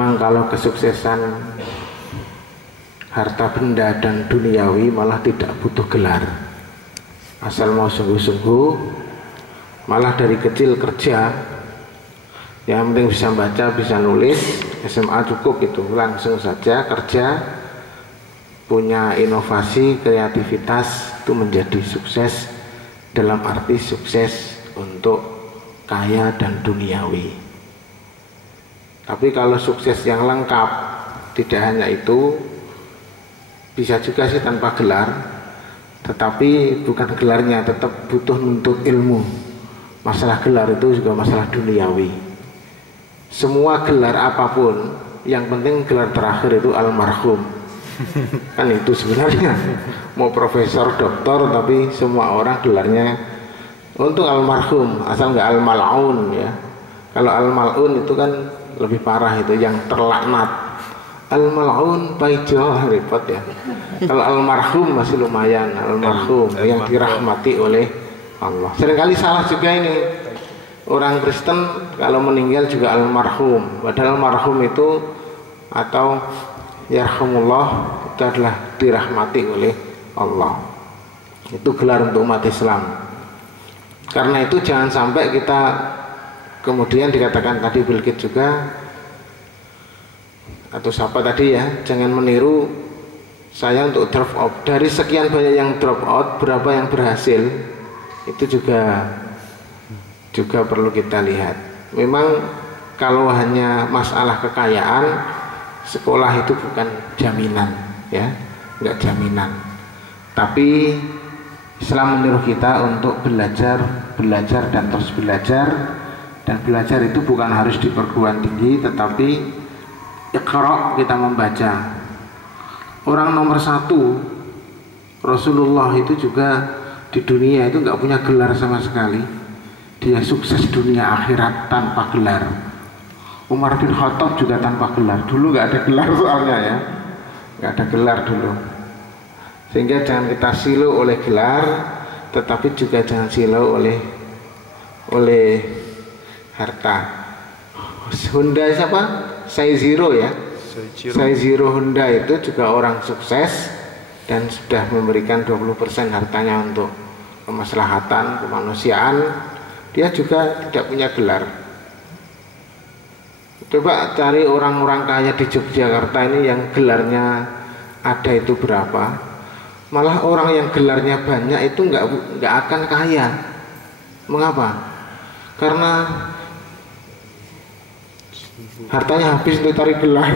Memang kalau kesuksesan harta benda dan duniawi malah tidak butuh gelar. Asal mau sungguh-sungguh, malah dari kecil kerja, yang penting bisa baca, bisa nulis, SMA cukup itu, langsung saja kerja, punya inovasi, kreativitas, itu menjadi sukses dalam arti sukses untuk kaya dan duniawi. Tapi kalau sukses yang lengkap, tidak hanya itu, bisa juga sih tanpa gelar, tetapi bukan gelarnya, tetap butuh nuntut ilmu. Masalah gelar itu juga masalah duniawi. Semua gelar apapun, yang penting gelar terakhir itu almarhum. Kan itu sebenarnya, mau profesor, doktor, tapi semua orang gelarnya untuk almarhum, asal nggak al-mal'un ya. Kalau al-mal'un itu kan lebih parah, itu yang terlaknat. Al-mal'un paijo, repot ya. Kalau almarhum masih lumayan, almarhum yang dirahmati oleh Allah. Seringkali salah juga ini. Orang Kristen kalau meninggal juga almarhum, padahal almarhum itu atau yarhamullah itu adalah dirahmati oleh Allah. Itu gelar untuk umat Islam. Karena itu jangan sampai kita kemudian dikatakan tadi Bill Gates juga, atau siapa tadi ya, jangan meniru saya untuk drop out. Dari sekian banyak yang drop out, berapa yang berhasil, itu juga perlu kita lihat. Memang kalau hanya masalah kekayaan, sekolah itu bukan jaminan ya, enggak jaminan. Tapi Islam menyuruh kita untuk belajar dan terus belajar. Dan belajar itu bukan harus di perguruan tinggi, tetapi iqra, kita membaca. Orang nomor satu Rasulullah itu juga di dunia itu nggak punya gelar sama sekali. Dia sukses dunia akhirat tanpa gelar. Umar bin Khattab juga tanpa gelar. Dulu nggak ada gelar soalnya ya, nggak ada gelar dulu. Sehingga jangan kita silau oleh gelar, tetapi juga jangan silau oleh harta. Honda siapa? Saizero ya. Saizero Honda itu juga orang sukses dan sudah memberikan 20% hartanya untuk kemaslahatan kemanusiaan. Dia juga tidak punya gelar. Coba cari orang-orang kaya di Yogyakarta ini yang gelarnya ada itu berapa. Malah orang yang gelarnya banyak itu nggak akan kaya. Mengapa? Karena hartanya habis untuk tarik gelar.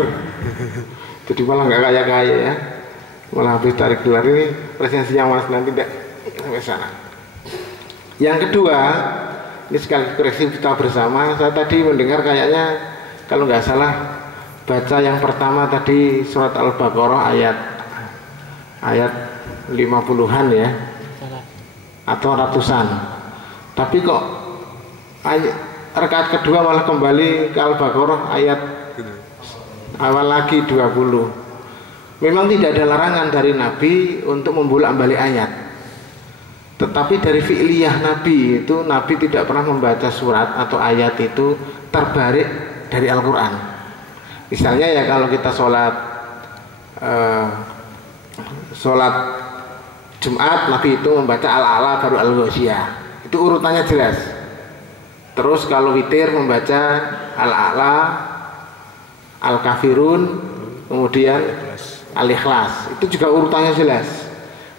Jadi malah nggak kaya-kaya ya. Malah habis tarik gelar. Ini presensinya Mas nanti tidak sampai sana. Yang kedua, ini sekali koreksi kita bersama. Saya tadi mendengar kayaknya kalau nggak salah baca yang pertama tadi surat Al-Baqarah ayat 50-an ya, atau ratusan. Tapi kok rakaat kedua malah kembali ke Al-Baqarah ayat awal lagi 20. Memang tidak ada larangan dari Nabi untuk membolak-balik ayat. Tetapi dari fi'liyah Nabi itu, Nabi tidak pernah membaca surat atau ayat itu terbalik dari Al-Quran. Misalnya ya kalau kita sholat Jumat, Nabi itu membaca Al-A'la baru Al-Ghasyiyah. Itu urutannya jelas. Terus kalau witir membaca Al-A'la, Al-Kafirun, kemudian Al-Ikhlas. Itu juga urutannya jelas.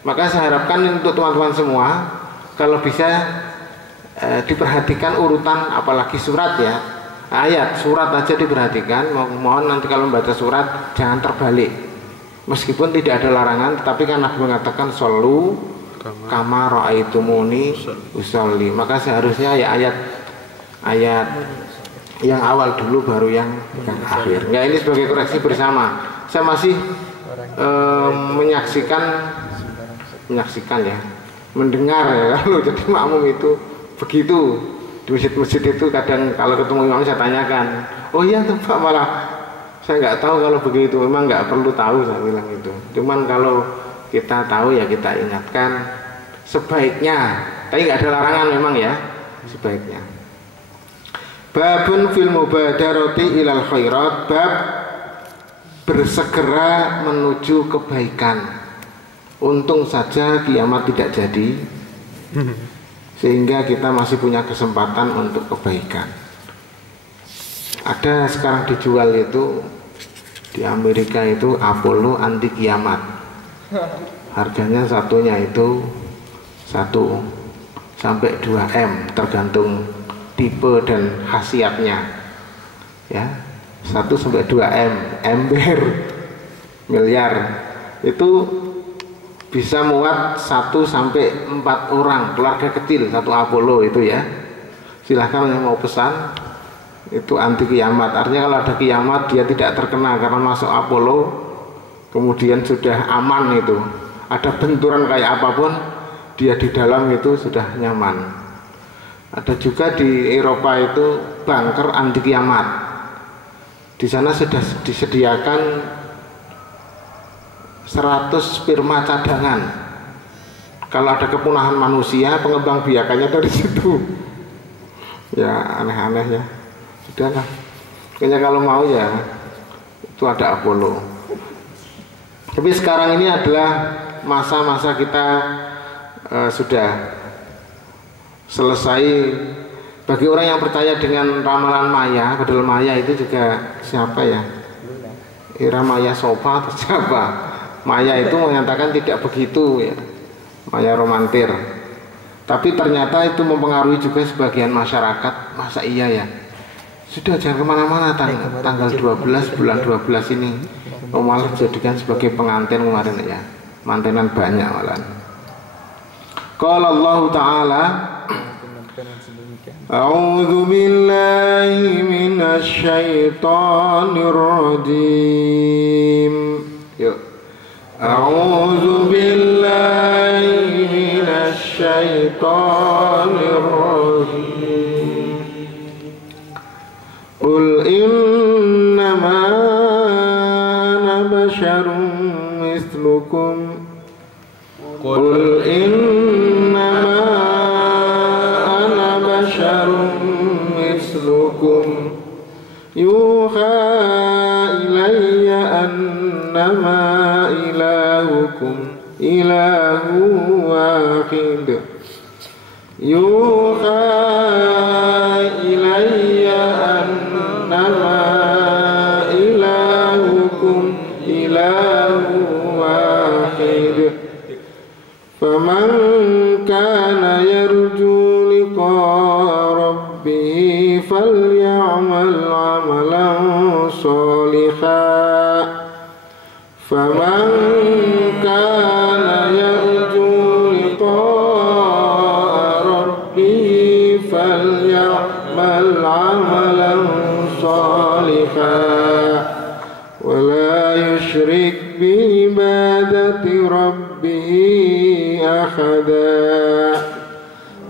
Maka saya harapkan untuk teman-teman semua, kalau bisa diperhatikan urutan, apalagi surat ya, ayat, surat aja diperhatikan. Mohon nanti kalau membaca surat jangan terbalik. Meskipun tidak ada larangan, tetapi kan Nabi mengatakan shollu kama ra'aitumuni usolli. Maka seharusnya ya ayat yang awal dulu baru yang akhir. Nah, ini sebagai koreksi bersama. Saya masih menyaksikan ya, mendengar ya, kalau jadi makmum itu begitu. Di masjid-masjid itu kadang kalau ketemu imam saya tanyakan, oh iya tuh Pak, malah saya nggak tahu kalau begitu. Memang nggak perlu tahu, saya bilang itu. Cuman kalau kita tahu ya kita ingatkan sebaiknya, tapi nggak ada larangan memang ya, sebaiknya. Babun fil mubadarati ilal khairat, bab bersegera menuju kebaikan. Untung saja kiamat tidak jadi, sehingga kita masih punya kesempatan untuk kebaikan. Ada sekarang dijual itu di Amerika itu Apollo anti kiamat. Harganya satunya itu 1 sampai 2 M tergantung tipe dan khasiatnya, ya. 1 sampai 2 ember miliar itu bisa muat 1 sampai 4 orang keluarga kecil, 1 Apollo itu, ya. Silahkan yang mau pesan. Itu anti kiamat, artinya kalau ada kiamat dia tidak terkena karena masuk Apollo, kemudian sudah aman. Itu ada benturan kayak apapun, dia di dalam itu sudah nyaman. Ada juga di Eropa itu bunker anti kiamat. Di sana sudah disediakan 100 sperma cadangan. Kalau ada kepunahan manusia, pengembang biakannya dari situ. Ya aneh-aneh ya. Sudahlah. Kayaknya kalau mau ya itu ada Apollo. Tapi sekarang ini adalah masa-masa kita sudah selesai. Bagi orang yang percaya dengan ramalan Maya, padahal Maya itu juga siapa ya? Ira Maya Sofa atau siapa? Maya itu menyatakan tidak begitu, ya. Maya romantir. Tapi ternyata itu mempengaruhi juga sebagian masyarakat. Masa iya ya? Sudah jangan kemana-mana, tanggal 12 bulan 12 ini malah dijadikan sebagai pengantin kemarin, ya. Mantenan banyak malah. Qala Allah Ta'ala, A'udzu billahi minasy syaithanir rajim. Yuk. A'udzu billahi minasy syaithanir rajim. Qul innama ana basyarum mislukum. Qul innama ana basyarum mislukum yuha ilayya annama ilahukum ilahu wahid. Yuha ilayya annama ilahukum ilahu wahid. Faman kana yarju liqa'a rabbih falyamal 'amalan shalihan. Faman kana yarju liqa'a rabbih falyamal 'amalan shalihan wa la yushrik bi ibadati rabbih ahada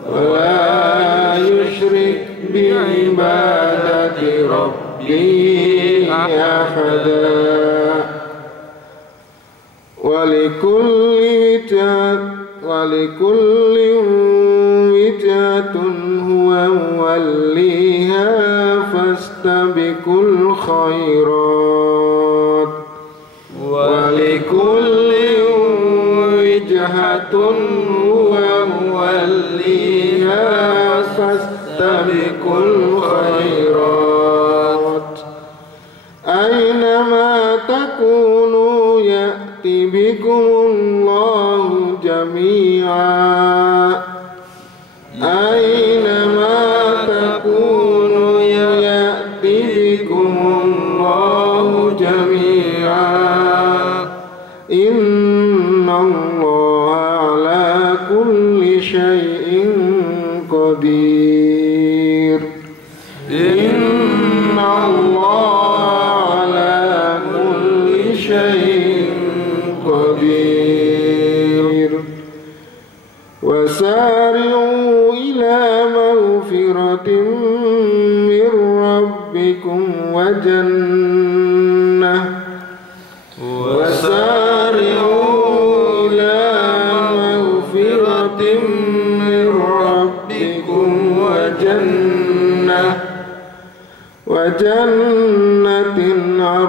wa la yushrik bi ibadati rabbih ahada. Walikulli wijatun huwa walliha fastabiqul khairat. Walikulli wijatun huwa walliha fastabiqul khairat. Aynama takunu ya'ti bikumullahu jami'a. Aynama takunu ya'ti bikumullahu jami'a. Innallaha ala kulli syai'in qadir. Innallaha ala kulli syai'in qadir. Wa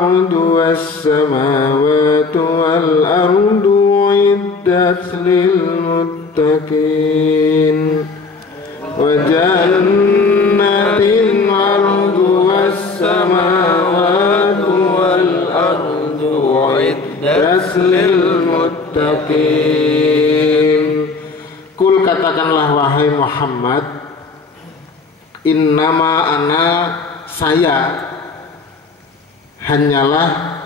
ardu was-samawati wal ardu uiddat lil muttaqin wa jannatin ardu was-samawati wal ardu uiddat lil muttaqin. Kul, katakanlah wahai Muhammad, innama ana, saya hanyalah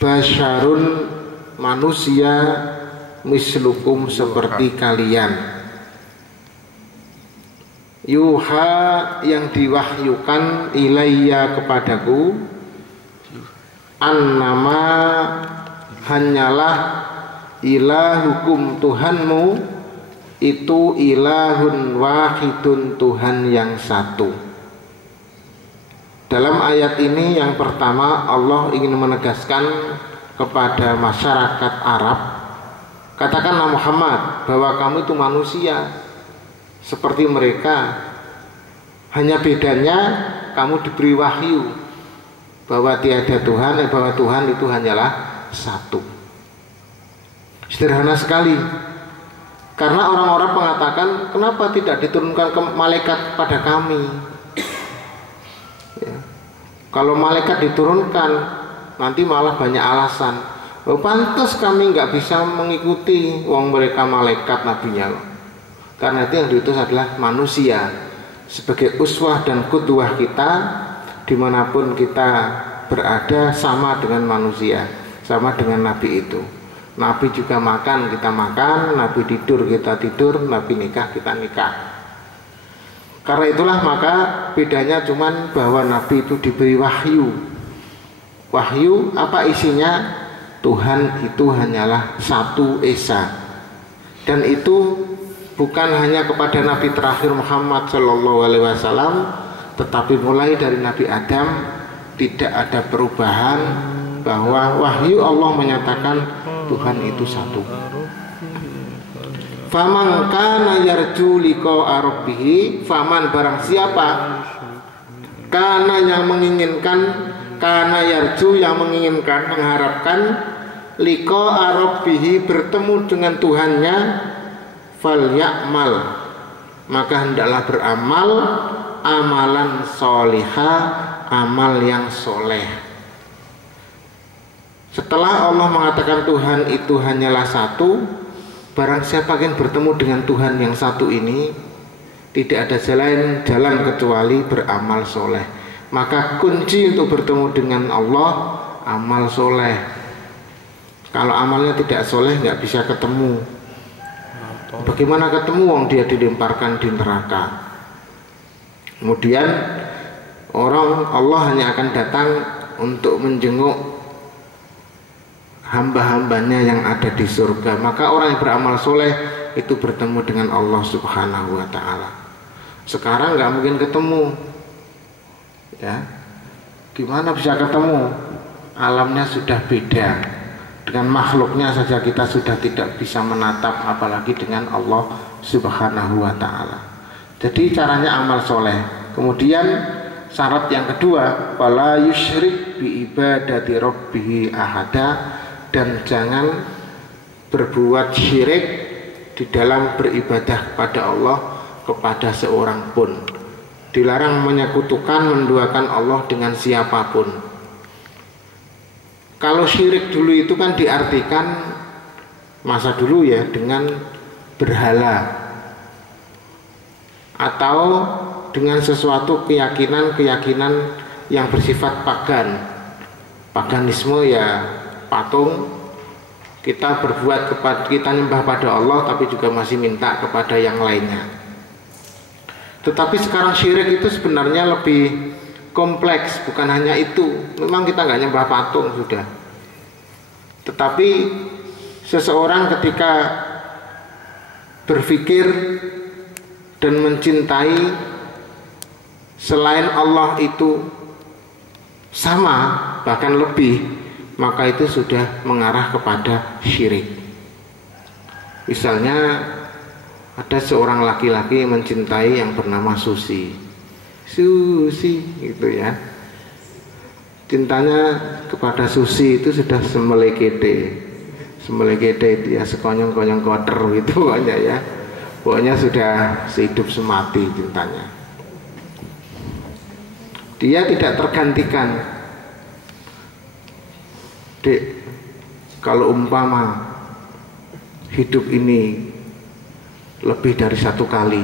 basyarun, manusia, mislukum, seperti kalian. Yuha, yang diwahyukan, ilayya, kepadaku, annama, hanyalah, ilahukum, Tuhanmu, itu ilahun wahidun, Tuhan yang satu. Dalam ayat ini yang pertama Allah ingin menegaskan kepada masyarakat Arab, katakanlah Muhammad bahwa kamu itu manusia seperti mereka, hanya bedanya kamu diberi wahyu bahwa tiada Tuhan, bahwa Tuhan itu hanyalah satu. Sederhana sekali. Karena orang-orang mengatakan, kenapa tidak diturunkan ke malaikat pada kami? Ya. Kalau malaikat diturunkan, nanti malah banyak alasan. Oh, pantas kami nggak bisa mengikuti, wong mereka malaikat nabinya. Karena itu yang diutus adalah manusia, sebagai uswah dan qudwah kita, dimanapun kita berada, sama dengan manusia, sama dengan nabi itu. Nabi juga makan, kita makan, Nabi tidur, kita tidur, Nabi nikah, kita nikah. Karena itulah maka bedanya cuman bahwa Nabi itu diberi wahyu. Wahyu apa isinya? Tuhan itu hanyalah satu esa. Dan itu bukan hanya kepada Nabi terakhir Muhammad SAW, tetapi mulai dari Nabi Adam tidak ada perubahan, bahwa wahyu Allah menyatakan Tuhan itu satu. Faman kana yarju liqa'a rabbih, faman, barang siapa, kana yang menginginkan, kana yarju yang menginginkan, mengharapkan, liqa'a rabbih, bertemu dengan Tuhannya, fal ya'mal, maka hendaklah beramal, amalan solihah, amal yang soleh. Setelah Allah mengatakan Tuhan itu hanyalah satu, barang siapa yang bertemu dengan Tuhan yang satu ini, tidak ada jalan kecuali beramal soleh. Maka kunci untuk bertemu dengan Allah, amal soleh. Kalau amalnya tidak soleh, nggak bisa ketemu. Bagaimana ketemu? Wong dia dilemparkan di neraka. Kemudian Allah hanya akan datang untuk menjenguk hamba-hambanya yang ada di surga. Maka orang yang beramal soleh itu bertemu dengan Allah Subhanahu wa ta'ala. Sekarang nggak mungkin ketemu, ya. Gimana bisa ketemu? Alamnya sudah beda. Dengan makhluknya saja kita sudah tidak bisa menatap, apalagi dengan Allah Subhanahu wa ta'ala. Jadi caranya amal soleh. Kemudian syarat yang kedua, wala yusyrik bi ibadati rabbih ahada, dan jangan berbuat syirik di dalam beribadah kepada Allah kepada seorang pun. Dilarang menyekutukan, menduakan Allah dengan siapapun. Kalau syirik dulu itu kan diartikan masa dulu ya dengan berhala atau dengan sesuatu keyakinan yang bersifat pagan. Paganisme ya patung, kita berbuat kita nyembah pada Allah tapi juga masih minta kepada yang lainnya. Tetapi sekarang syirik itu sebenarnya lebih kompleks, bukan hanya itu. Memang kita nggak nyembah patung sudah, tetapi seseorang ketika berpikir dan mencintai selain Allah itu sama bahkan lebih, maka itu sudah mengarah kepada syirik. Misalnya ada seorang laki-laki mencintai yang bernama Susi gitu ya. cintanya kepada Susi itu sudah semelekete dia sekonyong-konyong kotor gitu pokoknya ya. Pokoknya sudah sehidup semati cintanya. Dia tidak tergantikan. Dek, kalau umpama hidup ini lebih dari 1 kali,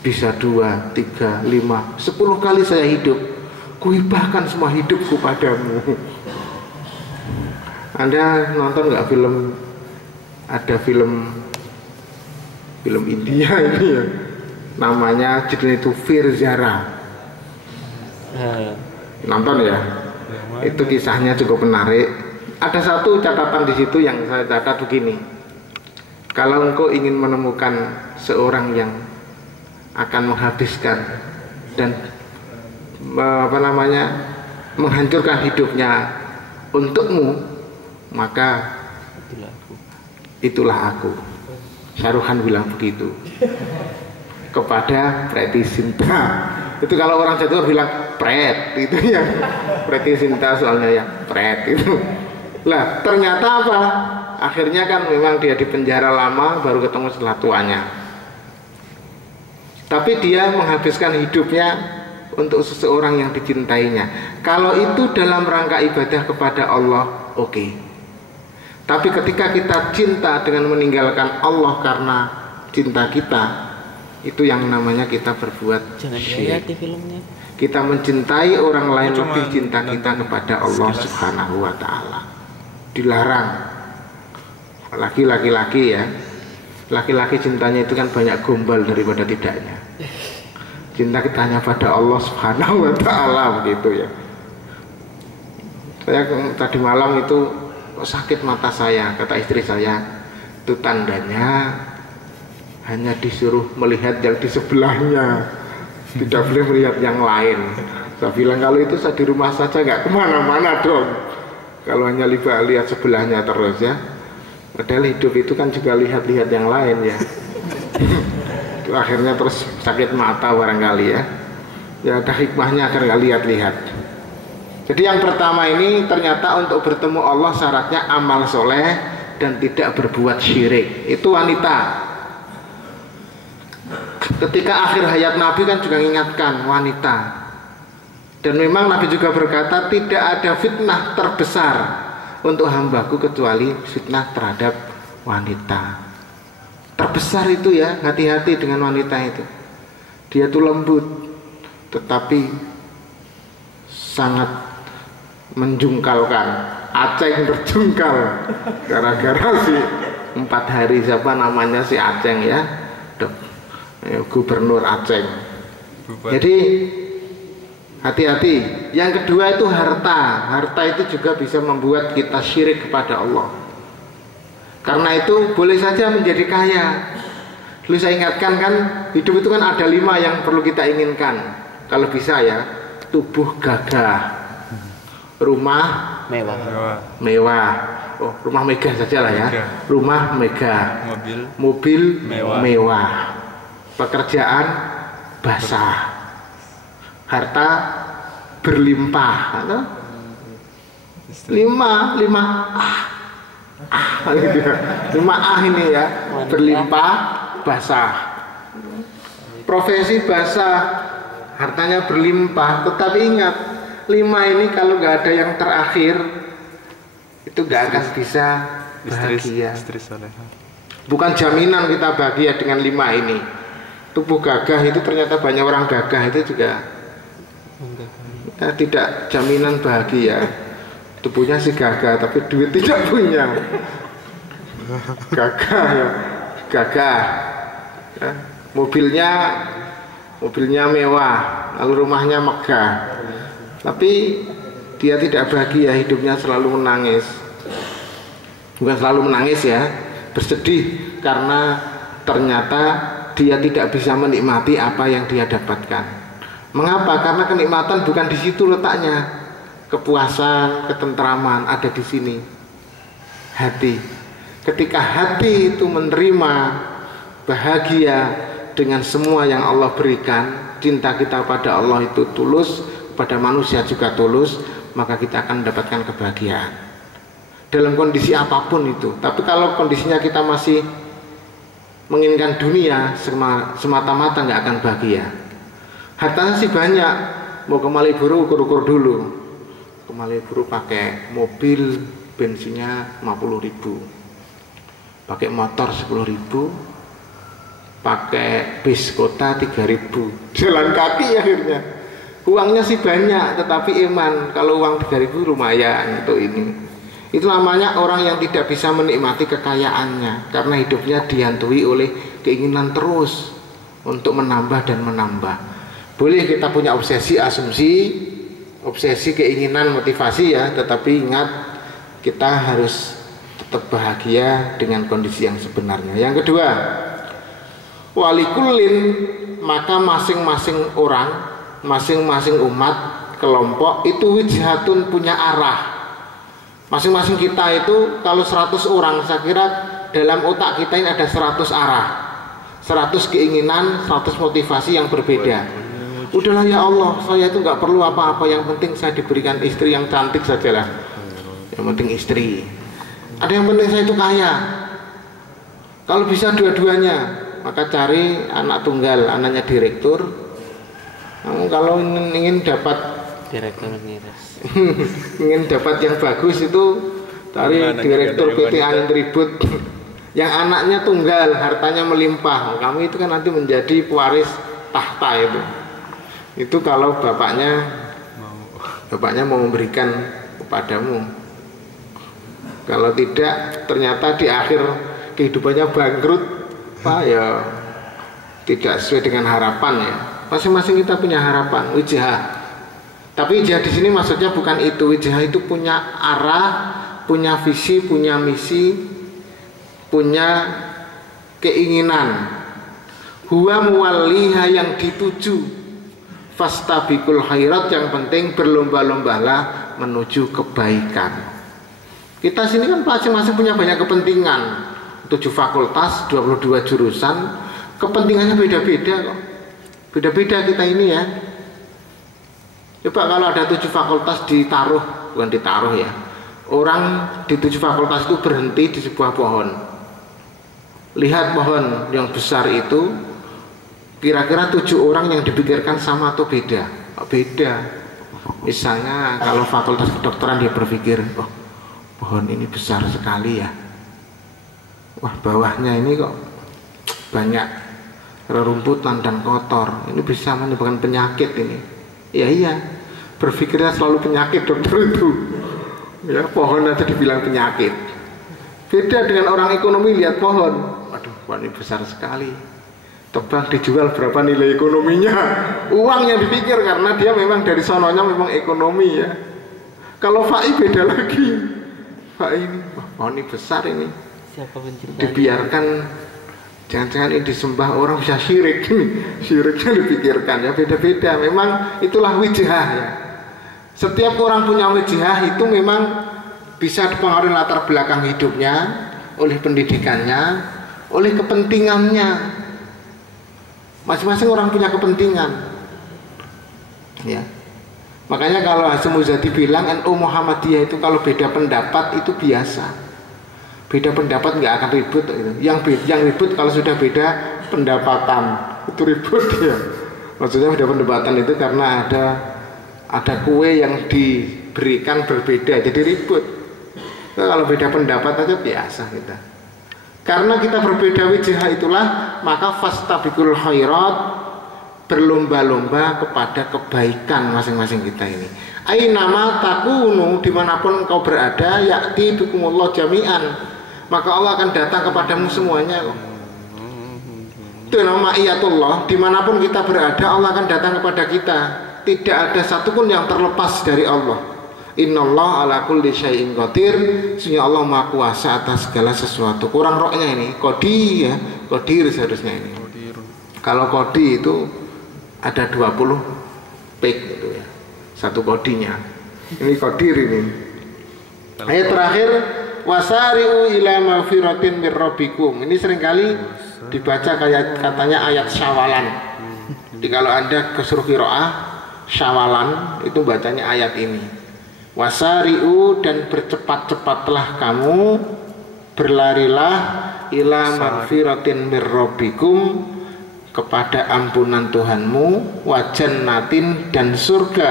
bisa 2, 3, 5, 10 kali saya hidup, kuhibahkan semua hidupku padamu. Anda nonton nggak film, ada film India ini ya, namanya judulnya itu Veer Zara. Nonton ya? Itu kisahnya cukup menarik. Ada satu catatan di situ yang saya catat begini: kalau engkau ingin menemukan seorang yang akan menghabiskan dan menghancurkan hidupnya untukmu, maka itulah aku. Syaruhan bilang begitu kepada Preity Zinta. Itu kalau orang jatuh bilang pret, itu ya Preity Zinta soalnya ya pret itu. Lah ternyata apa? Akhirnya kan memang dia di penjara lama, baru ketemu setelah tuanya. Tapi dia menghabiskan hidupnya untuk seseorang yang dicintainya. Kalau itu dalam rangka ibadah kepada Allah, oke. Tapi ketika kita cinta dengan meninggalkan Allah karena cinta kita, itu yang namanya kita berbuat syirik. Kita mencintai orang lain lebih cinta kita kepada Allah Subhanahu wa Ta'ala. Dilarang. Apalagi laki-laki ya, laki-laki cintanya itu kan banyak gombal daripada tidaknya. Cinta kita hanya pada Allah Subhanahu wa Ta'ala, begitu ya. Saya tadi malam itu sakit mata saya, kata istri saya, itu tandanya hanya disuruh melihat yang di sebelahnya, tidak boleh melihat yang lain. Saya bilang kalau itu saya di rumah saja nggak kemana-mana dong, kalau hanya lihat sebelahnya terus ya. Padahal hidup itu kan juga lihat-lihat yang lain ya. Itu akhirnya terus sakit mata barangkali ya. Ya ada hikmahnya agar nggak lihat-lihat. Jadi yang pertama ini ternyata untuk bertemu Allah syaratnya amal soleh dan tidak berbuat syirik. Itu wanita. Ketika akhir hayat Nabi kan juga mengingatkan wanita. Dan memang Nabi juga berkata tidak ada fitnah terbesar untuk hambaku kecuali fitnah terhadap wanita. Terbesar itu ya, hati-hati dengan wanita itu. Dia tuh lembut, tetapi sangat menjungkalkan. Aceng terjungkal gara-gara si 4 hari siapa namanya si Aceng ya, Gubernur Aceng. Jadi hati-hati. Yang kedua itu harta. Harta itu juga bisa membuat kita syirik kepada Allah. Karena itu boleh saja menjadi kaya. Dulu saya ingatkan kan, hidup itu kan ada 5 yang perlu kita inginkan. Kalau bisa ya, tubuh gagah, rumah mewah. Oh, rumah megah saja lah ya. Rumah megah, mobil mewah, pekerjaan basah, harta berlimpah, atau 5 gitu ya. 5 ini ya, berlimpah, basah. Profesi basah, hartanya berlimpah. Tetapi ingat, 5 ini kalau nggak ada yang terakhir, itu nggak akan bisa bahagia. Bukan jaminan kita bahagia dengan 5 ini. Tubuh gagah itu ternyata banyak orang gagah itu juga tidak jaminan bahagia. Tubuhnya sih gagah tapi duit tidak punya. Gagah ya, gagah ya. Mobilnya mewah, lalu rumahnya megah, tapi dia tidak bahagia, hidupnya selalu menangis. Bukan selalu menangis ya, bersedih karena ternyata dia tidak bisa menikmati apa yang dia dapatkan. Mengapa? Karena kenikmatan bukan di situ letaknya. Kepuasan, ketentraman ada di sini. Hati. Ketika hati itu menerima bahagia dengan semua yang Allah berikan, cinta kita pada Allah itu tulus, pada manusia juga tulus, maka kita akan mendapatkan kebahagiaan dalam kondisi apapun itu. Tapi kalau kondisinya kita masih menginginkan dunia semata-mata, nggak akan bahagia. Hartanya sih banyak, mau ke Malioboro ukur-ukur dulu. Ke Malioboro pakai mobil bensinnya 50.000, pakai motor 10.000, pakai bis kota 3.000, jalan kaki akhirnya. Uangnya sih banyak, tetapi iman. Kalau uang 3.000 lumayan untuk ini. Itu namanya orang yang tidak bisa menikmati kekayaannya, karena hidupnya dihantui oleh keinginan terus untuk menambah dan menambah. Boleh kita punya obsesi, asumsi, obsesi, keinginan, motivasi ya, tetapi ingat kita harus tetap bahagia dengan kondisi yang sebenarnya. Yang kedua, walikullin, maka masing-masing orang, masing-masing umat, kelompok itu wijhatun, punya arah. Masing-masing kita itu kalau 100 orang, saya kira dalam otak kita ini ada 100 arah, 100 keinginan, 100 motivasi yang berbeda. Udahlah ya Allah, saya itu nggak perlu apa-apa, yang penting saya diberikan istri yang cantik sajalah, yang penting istri. Ada yang penting saya itu kaya, kalau bisa dua-duanya. Maka cari anak tunggal, anaknya direktur. Kalau ingin dapat direktur ingin dapat yang bagus itu cari direktur PT Angin Tribut yang anaknya tunggal, hartanya melimpah. Kamu itu kan nanti menjadi pewaris tahta itu. Itu kalau bapaknya mau memberikan kepadamu. Kalau tidak, ternyata di akhir kehidupannya bangkrut, Pak, ya tidak sesuai dengan harapan ya. Masing-masing kita punya harapan, wijah. Tapi wijah di sini maksudnya bukan itu. Wijah itu punya arah, punya visi, punya misi, punya keinginan. Huwa muwalliha, yang dituju. Fastabikul khairat, yang penting berlomba-lombalah menuju kebaikan. Kita sini kan masing-masing punya banyak kepentingan. 7 fakultas, 22 jurusan, kepentingannya beda-beda kok. Beda-beda kita ini ya. Coba kalau ada 7 fakultas ditaruh, bukan ditaruh ya, orang di 7 fakultas itu berhenti di sebuah pohon. Lihat pohon yang besar itu, kira-kira 7 orang yang dipikirkan sama atau beda? Oh, beda. Misalnya kalau fakultas kedokteran dia berpikir, oh pohon ini besar sekali ya, wah bawahnya ini kok banyak rerumputan dan kotor, ini bisa menyebabkan penyakit ini. Iya, berpikirnya selalu penyakit dokter itu. Ya, pohon aja dibilang penyakit. Beda dengan orang ekonomi, lihat pohon, waduh, pohon ini besar sekali. Tebang dijual berapa nilai ekonominya? Uang yang dipikir, karena dia memang dari sononya memang ekonomi ya. Kalau FAI beda lagi. FAI ini, wah, pohon ini besar ini. Dibiarkan, jangan-jangan ini disembah orang, bisa syirik. Syiriknya dipikirkan ya, beda-beda. Memang itulah wijah ya. Setiap orang punya wijah itu memang bisa dipengaruhi latar belakang hidupnya, oleh pendidikannya, oleh kepentingannya. Masing-masing orang punya kepentingan ya. Makanya kalau Hasyim Muzadi bilang NU Muhammadiyah itu kalau beda pendapat itu biasa. Beda pendapat nggak akan ribut gitu. Yang ribut kalau sudah beda pendapatan, itu ribut ya. Maksudnya beda pendapatan itu karena ada kue yang diberikan berbeda, jadi ribut. Kalau beda pendapat aja biasa kita. Karena kita berbeda wijah itulah, maka fastabikul khairat, berlomba-lomba kepada kebaikan masing-masing kita ini. Ainama takunu, dimanapun kau berada, yakti bikumullah jami'an, maka Allah akan datang kepadamu semuanya kok. Itu nama iyatullah, dimanapun kita berada Allah akan datang kepada kita. Tidak ada satupun yang terlepas dari Allah. Innallaha ala kulli syai'in qadir, sesungguhnya Allah Maha Kuasa atas segala sesuatu. Kurang roknya ini, qadi ya, qadir seharusnya ini. Kalau qadi itu ada 20 pik gitu ya. Satu qadinya. Ini qadir ini. Ayat terakhir, wasari'u ila magfiratin mir rabbikum. Ini seringkali dibaca kayak katanya ayat syawalan. Jadi kalau Anda kesuruh qiraah syawalan itu bacanya ayat ini. Wasari'u, dan bercepat-cepatlah kamu, berlarilah ila magfiratin mir rabbikum, kepada ampunan Tuhanmu, wa jannatin, dan surga,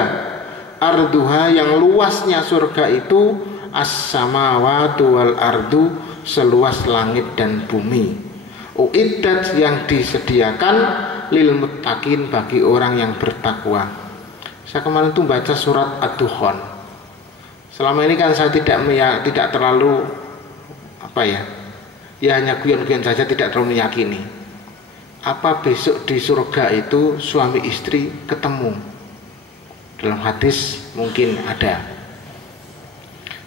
arduha, yang luasnya surga itu as-samawatu wal ardu, seluas langit dan bumi, uiddat, yang disediakan lil muttaqin, bagi orang yang bertakwa. Saya kemarin tuh baca surat Ad-Dukhan. Selama ini kan saya tidak terlalu hanya guyon-guyon saja, tidak terlalu meyakini apa besok di surga itu suami istri ketemu. Dalam hadis mungkin ada,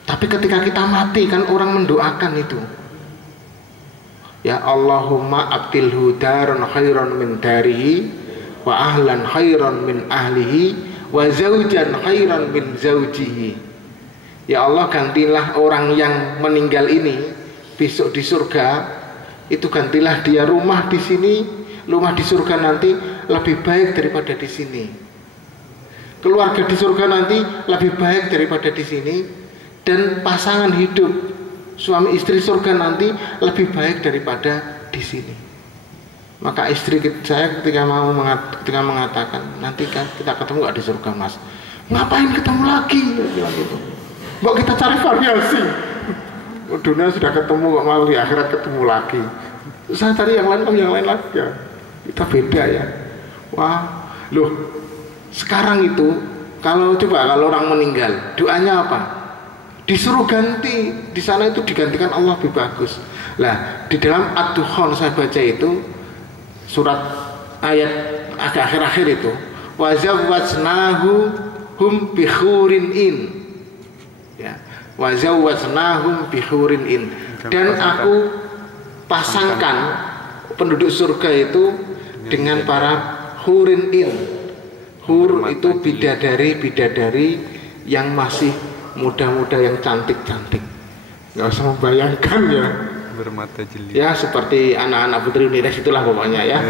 tapi ketika kita mati kan orang mendoakan itu, ya Allahumma abdilhu daron khairan min darihi, wa ahlan khairan min ahlihi, wa zaujan khairan min zaujihi. Ya Allah, gantilah orang yang meninggal ini besok di surga, itu gantilah dia rumah di sini, rumah di surga nanti lebih baik daripada di sini. Keluarga di surga nanti lebih baik daripada di sini, dan pasangan hidup suami istri surga nanti lebih baik daripada di sini. Maka istri saya ketika mengatakan, nanti kan kita ketemu gak di surga mas? Ngapain ketemu lagi? Dia bilang gitu. Mbok kita cari variasi. Dunia sudah ketemu kok, malah di akhirat ketemu lagi. Saya cari yang lain, yang lain lagi ya. Kita beda ya. Wah, loh. Sekarang itu kalau orang meninggal, doanya apa? Disuruh ganti. Di sana itu digantikan Allah lebih bagus. Lah, di dalam Ad-Dukhan saya baca itu surat ayat agak akhir-akhir itu, wa zawwajnahum bi khurin in. Ya, wa zawwajnahum bi khurin in, dan aku pasangkan penduduk surga itu dengan para hurin in. Hur itu bidadari yang masih muda-muda, yang cantik-cantik. Nggak usah membayangkan ya, bermata jeli. Ya seperti anak-anak putri Unires itulah pokoknya ya.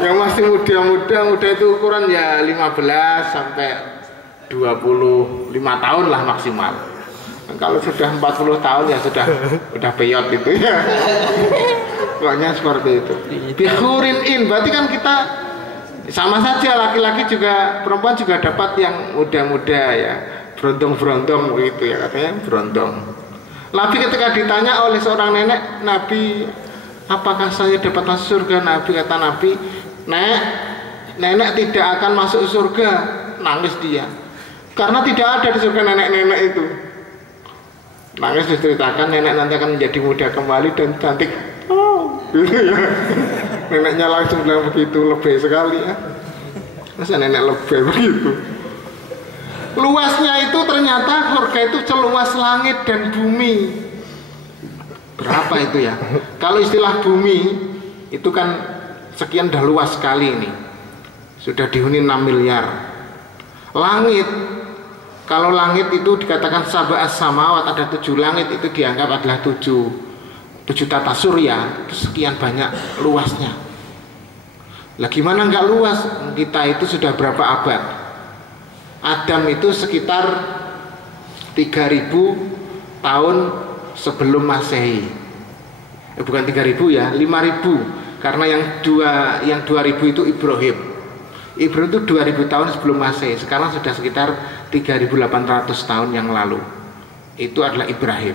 Yang masih muda itu ukuran ya 15 sampai 25 tahun lah maksimal. Kalau sudah 40 tahun ya sudah peyot itu ya. Pokoknya seperti itu. Bihurin in, berarti kan kita sama saja, laki-laki juga, perempuan juga dapat yang muda-muda ya, berondong-berondong begitu ya, katanya berondong. Nabi ketika ditanya oleh seorang nenek, Nabi, apakah saya dapat masuk surga? Nabi kata Nabi, nenek tidak akan masuk surga. Nangis dia, karena tidak ada di surga nenek-nenek itu. Nangis diceritakan, nenek nanti akan menjadi muda kembali dan cantik. Oh, gitu ya. Neneknya langsung bilang begitu, lebih sekali ya. Masa nenek lebih begitu? Luasnya itu ternyata surga itu seluas langit dan bumi. Berapa itu ya? Kalau istilah bumi itu kan sekian dah luas sekali ini. Sudah dihuni 6 miliar. Langit, kalau langit itu dikatakan sab'as samawat, ada 7 langit, itu dianggap adalah 7 tata surya, sekian banyak luasnya. Lah gimana nggak luas? Kita itu sudah berapa abad? Adam itu sekitar 3000 tahun sebelum Masehi. Bukan 3000 ya, 5000. Karena yang 2000 itu Ibrahim. Ibrahim itu 2000 tahun sebelum Masehi. Sekarang sudah sekitar 3800 tahun yang lalu. Itu adalah Ibrahim.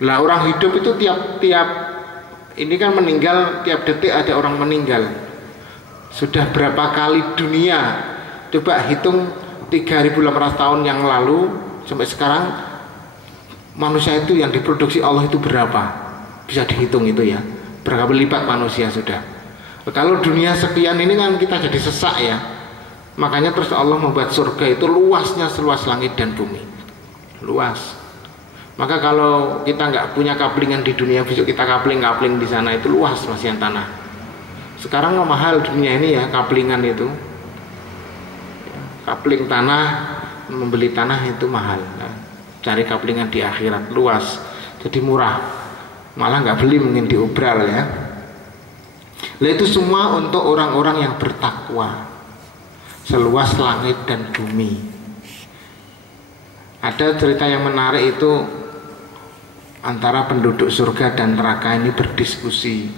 Lah orang hidup itu tiap ini kan meninggal, tiap detik ada orang meninggal. Sudah berapa kali dunia? Coba hitung 3800 tahun yang lalu sampai sekarang, manusia itu yang diproduksi Allah itu berapa? Bisa dihitung itu ya. Berapa lipat manusia sudah. Kalau dunia sekian ini kan kita jadi sesak ya. Makanya terus Allah membuat surga itu luasnya seluas langit dan bumi. Luas. Maka kalau kita nggak punya kaplingan di dunia, besok kita kapling di sana, itu luas masih yang tanah. Sekarang mahal dunia ini ya, kaplingan itu. Kapling tanah, membeli tanah itu mahal. Nah, cari kaplingan di akhirat luas, jadi murah. Malah nggak beli, mungkin diobral ya. Nah itu semua untuk orang-orang yang bertakwa. seluas langit dan bumi. Ada cerita yang menarik itu, antara penduduk surga dan neraka ini berdiskusi.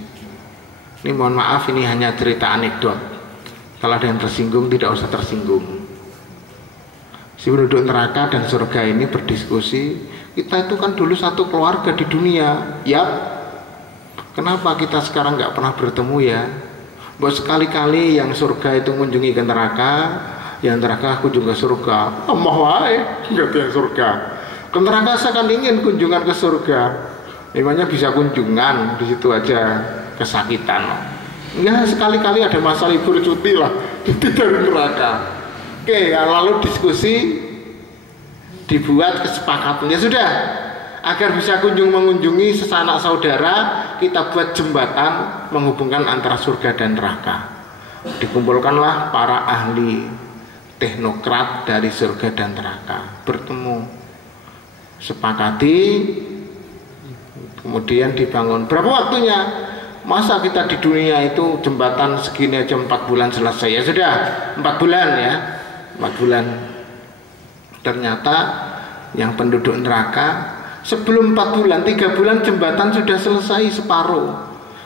Ini mohon maaf, ini hanya cerita anekdot. Kalau ada yang tersinggung tidak usah tersinggung. Si penduduk neraka dan surga ini berdiskusi, kita itu kan dulu satu keluarga di dunia. Yap, kenapa kita sekarang nggak pernah bertemu ya? Buat sekali-kali yang surga itu mengunjungi ke neraka, yang neraka kunjung ke surga. Amah wae, nggak yang surga. Ke neraka saya kan ingin kunjungan ke surga. Memangnya bisa kunjungan di situ aja kesakitan. Ya sekali-kali ada masa libur cuti lah, cuti dari neraka. Oke, ya, lalu diskusi, dibuat kesepakatan. Ya sudah, agar bisa mengunjungi sesanak saudara, kita buat jembatan menghubungkan antara surga dan neraka. Dikumpulkanlah para ahli teknokrat dari surga dan neraka, bertemu, sepakati, kemudian dibangun. Berapa waktunya? Masa kita di dunia itu jembatan segini aja 4 bulan selesai? Ya sudah, 4 bulan ya, 4 bulan. Ternyata yang penduduk neraka sebelum 4 bulan, 3 bulan jembatan sudah selesai separuh.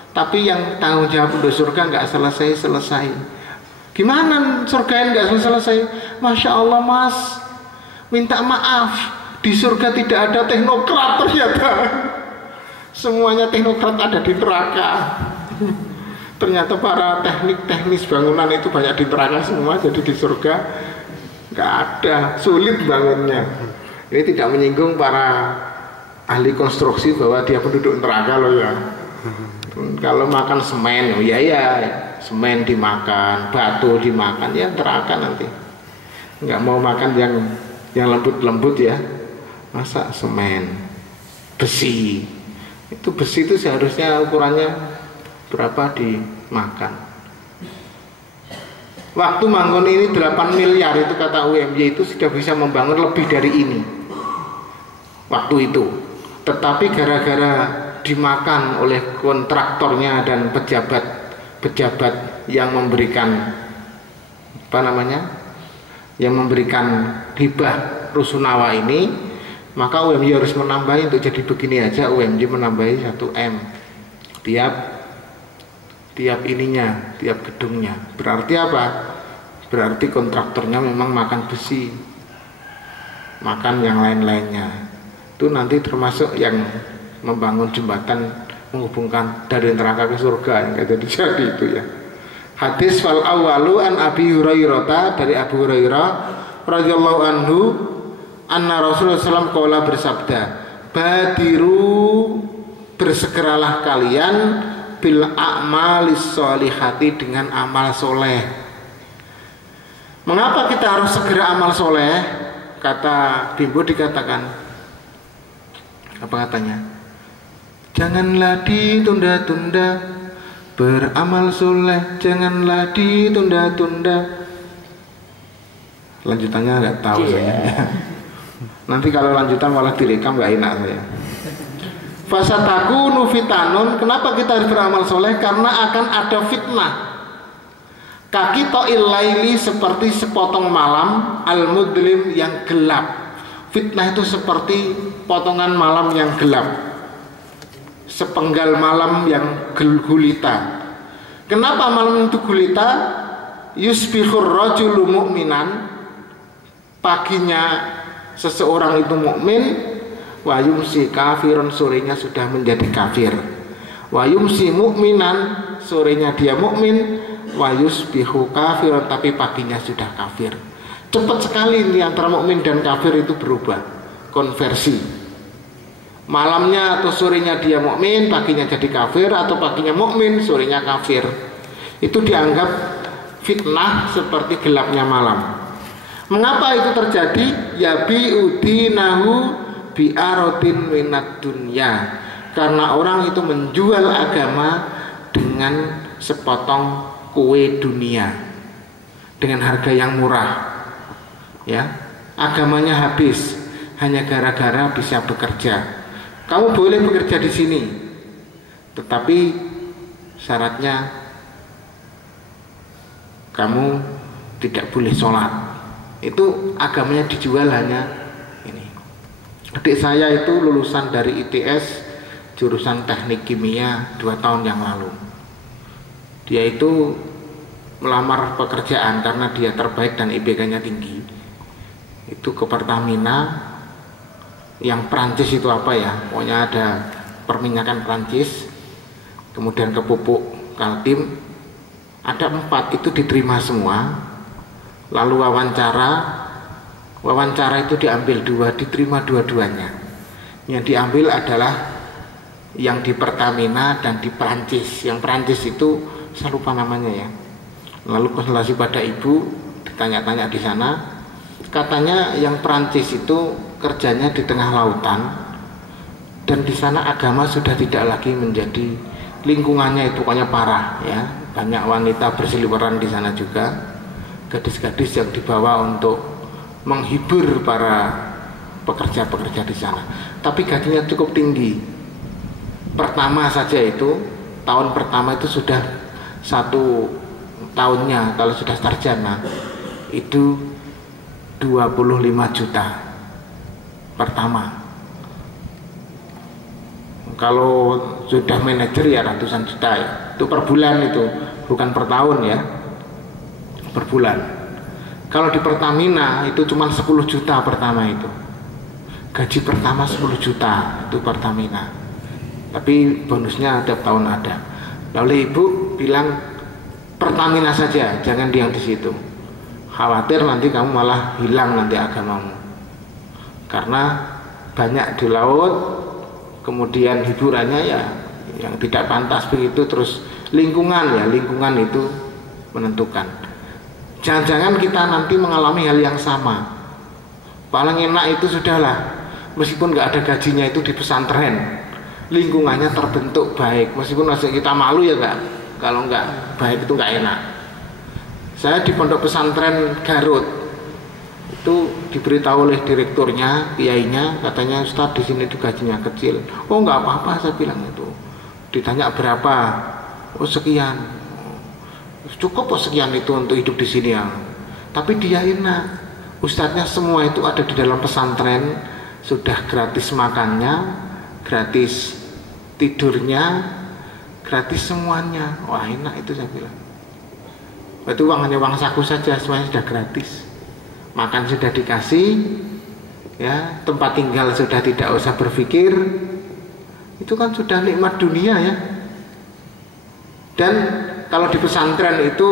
Tapi yang tanggung jawab penduduk surga nggak selesai. Gimana surga yang nggak selesai? Masya Allah mas, minta maaf, di surga tidak ada teknokrat ternyata. Semuanya teknokrat ada di neraka. Ternyata para teknis bangunan itu banyak di neraka semua, jadi di surga nggak ada, sulit bangunnya. Ini tidak menyinggung para ahli konstruksi bahwa dia penduduk neraka loh ya. Kalau makan semen, oh ya semen dimakan, batu dimakan, ya neraka nanti. Nggak mau makan yang lembut-lembut ya, masa semen, besi. Itu besi itu seharusnya ukurannya berapa dimakan. Waktu bangun ini 8 miliar itu kata UMY itu sudah bisa membangun lebih dari ini waktu itu. Tetapi gara-gara dimakan oleh kontraktornya dan pejabat yang memberikan yang memberikan hibah rusunawa ini, maka UMY harus menambahi. Untuk jadi begini aja UMY menambahi 1 M tiap ininya, tiap gedungnya. Berarti apa? Berarti kontraktornya memang makan besi, makan yang lain-lainnya. Itu nanti termasuk yang membangun jembatan menghubungkan dari neraka ke surga, yang kayak jadi itu ya. Hadis wal awalu an Abi Hurairah, dari Abu Hurairah radhiyallahu anhu, anna Rasulullah SAW qala bersabda, badiru, bersegeralah kalian bil a'malis sholihati, dengan amal soleh. Mengapa kita harus segera amal soleh? Kata Bimbo dikatakan, apa katanya? Janganlah ditunda-tunda beramal soleh, janganlah ditunda-tunda. Lanjutannya nggak tahu saya. Nanti kalau lanjutan malah direkam nggak enak saya. Fasataku nufitanun. Kenapa kita harus beramal soleh? Karena akan ada fitnah. Kaki to'il laili, seperti sepotong malam, al-mudlim, yang gelap. Fitnah itu seperti potongan malam yang gelap, sepenggal malam yang gulita. Kenapa malam itu gulita? Yusbihur rajulu mu'minan, paginya seseorang itu mukmin, wa yumsi kafirun, sorenya sudah menjadi kafir. Wa yumsi mu'minan, sorenya dia mukmin, wa yusbihu kafirun, tapi paginya sudah kafir. Cepat sekali ini antara mukmin dan kafir itu berubah, konversi. Malamnya atau sorenya dia mukmin, paginya jadi kafir, atau paginya mukmin, sorenya kafir. Itu dianggap fitnah seperti gelapnya malam. Mengapa itu terjadi? Ya bi'udinahu bi'arodin minat dunya, karena orang itu menjual agama dengan sepotong kue dunia, dengan harga yang murah. Ya, agamanya habis hanya gara-gara bisa bekerja. Kamu boleh bekerja di sini, tetapi syaratnya kamu tidak boleh sholat. Itu agamanya dijual hanya ini. Adik saya itu lulusan dari ITS jurusan teknik kimia 2 tahun yang lalu. Dia itu melamar pekerjaan karena dia terbaik dan IPK-nya tinggi. Itu ke Pertamina, yang Prancis itu apa ya, pokoknya ada perminyakan Prancis, kemudian ke pupuk Kaltim, ada 4 itu diterima semua. Lalu wawancara itu diambil 2, diterima dua-duanya. Yang diambil adalah yang di Pertamina dan di Prancis. Yang Prancis itu saya lupa namanya ya. Lalu konsultasi pada ibu, ditanya-tanya di sana, katanya yang Prancis itu kerjanya di tengah lautan, dan di sana agama sudah tidak lagi menjadi lingkungannya itu pokoknya parah ya. Banyak wanita berseliweran di sana juga, gadis-gadis yang dibawa untuk menghibur para pekerja-pekerja di sana. Tapi gajinya cukup tinggi. Pertama saja itu, tahun pertama itu sudah 1 tahunnya kalau sudah sarjana itu 25 juta pertama. Kalau sudah manajer ya ratusan juta ya. Itu per bulan, itu bukan per tahun ya, per bulan. Kalau di Pertamina itu cuma 10 juta pertama itu. Gaji pertama 10 juta itu Pertamina. Tapi bonusnya tiap tahun ada. Lalu ibu bilang Pertamina saja, jangan yang di situ. Khawatir nanti kamu malah hilang nanti agamamu. Karena banyak di laut, kemudian hiburannya ya yang tidak pantas begitu, terus lingkungan itu menentukan. Jangan-jangan kita nanti mengalami hal yang sama. Paling enak itu sudahlah, meskipun nggak ada gajinya itu di pesantren, lingkungannya terbentuk baik, meskipun masih kita malu ya nggak, kalau nggak baik itu nggak enak. Saya di pondok pesantren Garut itu diberitahu oleh direkturnya, kiainya, katanya Ustadz di sini itu gajinya kecil. Oh nggak apa-apa, saya bilang itu. Ditanya berapa? Oh sekian. Cukup kok sekian itu untuk hidup di sini ya. Tapi dia enak. Ustadznya semua itu ada di dalam pesantren, sudah gratis makannya, gratis tidurnya, gratis semuanya. Wah enak itu, saya bilang. Itu hanya uang saku saja, semuanya sudah gratis. Makan sudah dikasih, ya, tempat tinggal sudah tidak usah berpikir. Itu kan sudah nikmat dunia ya. Dan kalau di pesantren itu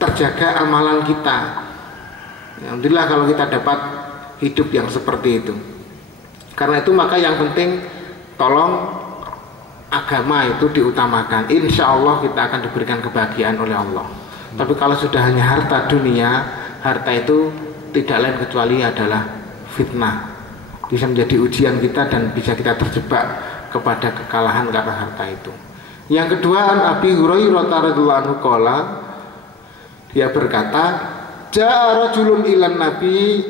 terjaga amalan kita. Alhamdulillah kalau kita dapat hidup yang seperti itu. Karena itu maka yang penting tolong agama itu diutamakan. Insya Allah kita akan diberikan kebahagiaan oleh Allah. Tapi kalau sudah hanya harta dunia, harta itu tidak lain kecuali adalah fitnah. Bisa menjadi ujian kita dan bisa kita terjebak kepada kekalahan karena harta itu. Yang kedua, Abi Hurairah radhiyallahu anhu qala, dia berkata, ja'a rajulun ilan nabi